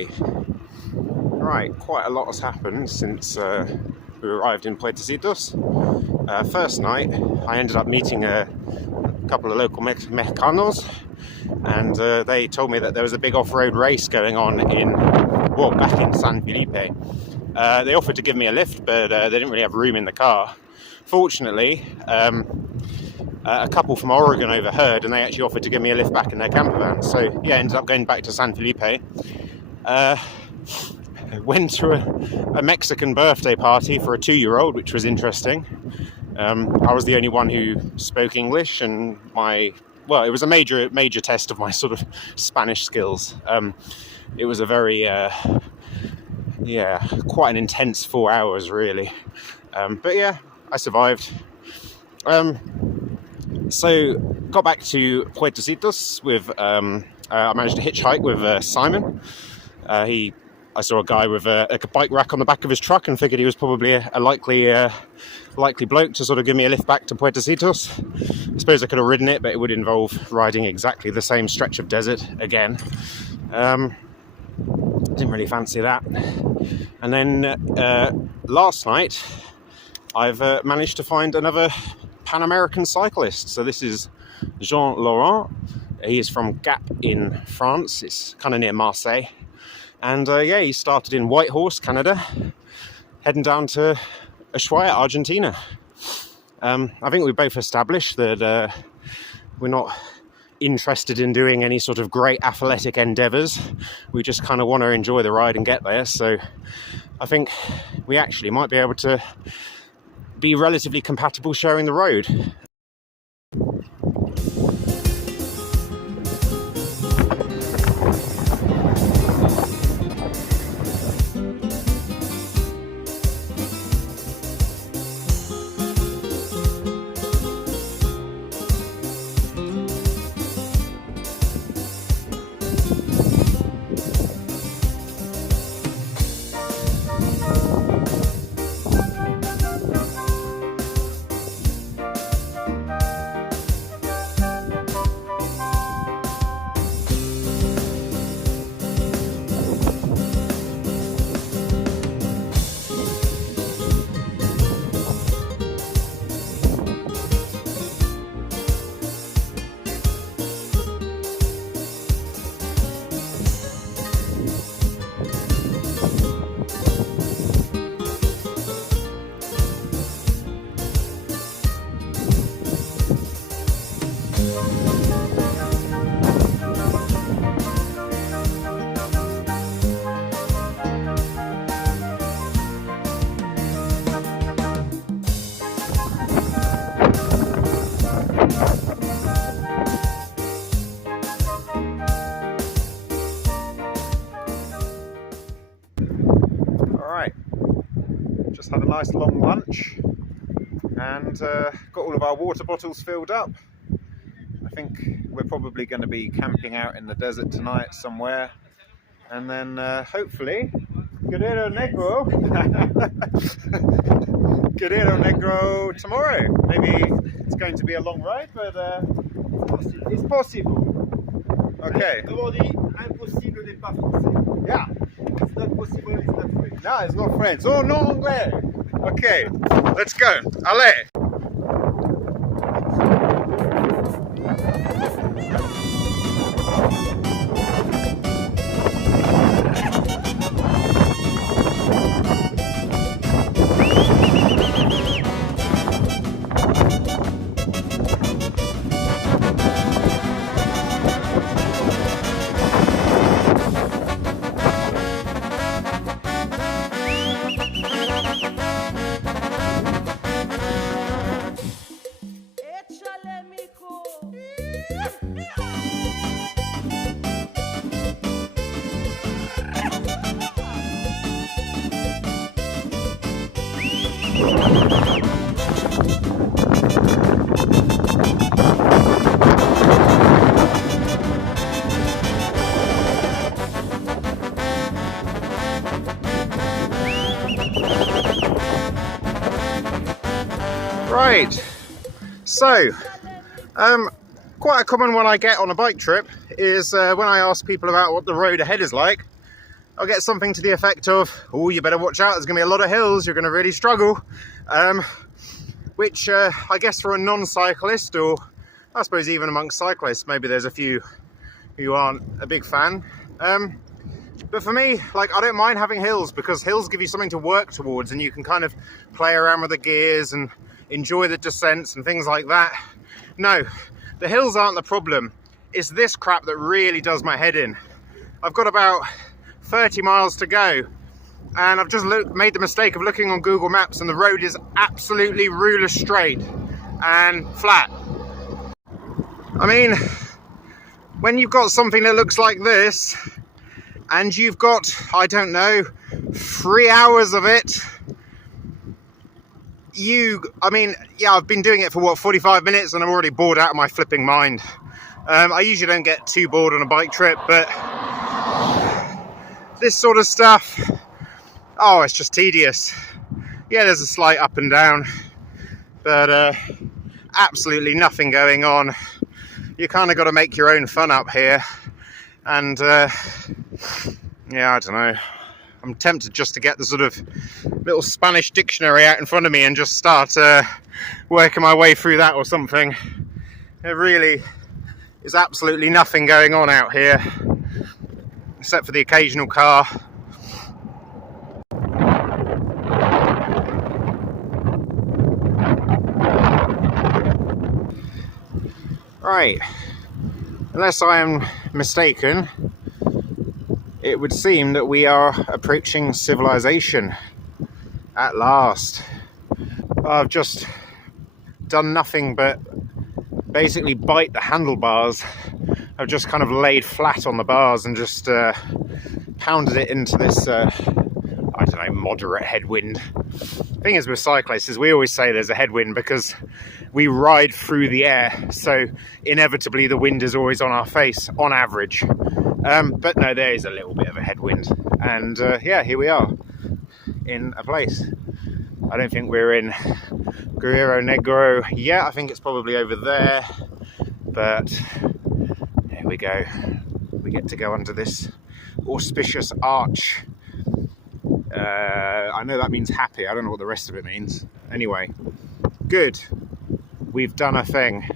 Okay, right, quite a lot has happened since we arrived in Puertocitos. First night, I ended up meeting a couple of local Mexicanos, and they told me that there was a big off-road race going on back in San Felipe. They offered to give me a lift, but they didn't really have room in the car. Fortunately, a couple from Oregon overheard, and they actually offered to give me a lift back in their camper van. So yeah, ended up going back to San Felipe. Went to a Mexican birthday party for a 2-year-old, which was interesting. I was the only one who spoke English, and it was a major test of my sort of Spanish skills. It was a very, quite an intense 4 hours, really. But yeah, I survived. So got back to Puertocitos with, I managed to hitchhike with Simon. I saw a guy with a bike rack on the back of his truck and figured he was probably a likely bloke to sort of give me a lift back to Puertocitos. I suppose I could have ridden it, but it would involve riding exactly the same stretch of desert again. Didn't really fancy that. And then last night, I've managed to find another Pan-American cyclist. So this is Jean-Laurent. He is from Gap in France. It's kind of near Marseille. And he started in Whitehorse, Canada, heading down to Ushuaia, Argentina. I think we both established that we're not interested in doing any sort of great athletic endeavours. We just kind of want to enjoy the ride and get there. So I think we actually might be able to be relatively compatible sharing the road. Just had a nice long lunch and got all of our water bottles filled up. I think we're probably going to be camping out in the desert tonight somewhere, and then hopefully Guerrero Negro Guerrero Negro tomorrow. Maybe it's going to be a long ride, but it's possible. Okay. Impossible n'est pas français. Yeah. It's not possible, it's not French. No, it's not French. Oh, no anglais. Okay, let's go. Allez. Right, so quite a common one I get on a bike trip is when I ask people about what the road ahead is like. I'll get something to the effect of, oh, you better watch out, there's going to be a lot of hills, you're going to really struggle. Which I guess for a non-cyclist, or I suppose even amongst cyclists, maybe there's a few who aren't a big fan. But for me, like, I don't mind having hills, because hills give you something to work towards, and you can kind of play around with the gears and enjoy the descents and things like that. No, the hills aren't the problem. It's this crap that really does my head in. I've got about 30 miles to go, and I've just made the mistake of looking on Google Maps, and the road is absolutely ruler straight and flat. I mean, when you've got something that looks like this, and you've got, I don't know, 3 hours of it, I mean, yeah, I've been doing it for what, 45 minutes, and I'm already bored out of my flipping mind. I usually don't get too bored on a bike trip, but this sort of stuff, oh, it's just tedious. Yeah, there's a slight up and down, but absolutely nothing going on. You kind of got to make your own fun up here, and yeah, I don't know. I'm tempted just to get the sort of little Spanish dictionary out in front of me and just start working my way through that or something. There really is absolutely nothing going on out here, except for the occasional car. Right, unless I am mistaken, it would seem that we are approaching civilization at last. I've just done nothing but basically bite the handlebars. I've just kind of laid flat on the bars and just pounded it into this, I don't know, moderate headwind. The thing is with cyclists is we always say there's a headwind because we ride through the air, so inevitably the wind is always on our face, on average. But no, there is a little bit of a headwind, and yeah, here we are in a place. I don't think we're in Guerrero, Negro yet. I think it's probably over there, but there we go. We get to go under this auspicious arch. I know that means happy. I don't know what the rest of it means. Anyway, good. We've done a thing.